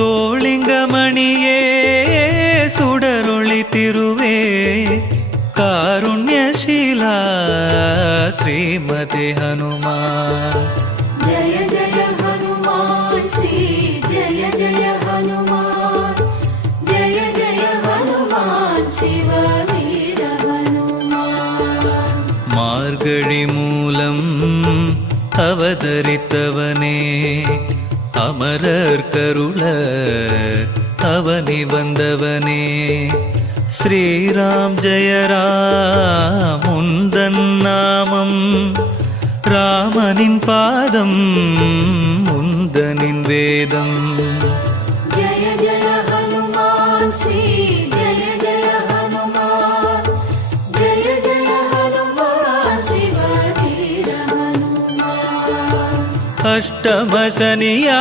சோளிங்கமணியே சுடரொளி திருவே காருண்யசீலா ஸ்ரீமதி ஹனுமான். ஜய ஜய ஹனுமான் ஸ்ரீ ஜய ஜய ஹனுமான். ஜய ஜய ஹனுமான் சிவ வீர ஹனுமான். மார்கழி மூலம் அவதரித்தவனே அமரர் கருள அவனி வந்தவனே. ஸ்ரீராம் ஜெய ராம் உந்தன் நாமம் ராமனின் பாதம் உந்தனின் வேதம். ஜய ஜய ஹனுமான் ஸ்ரீ ஜய ஜய ஹனுமான். ஜய ஜய ஹனுமான் சிவ வீர ஹனுமான். அஷ்டம சனியா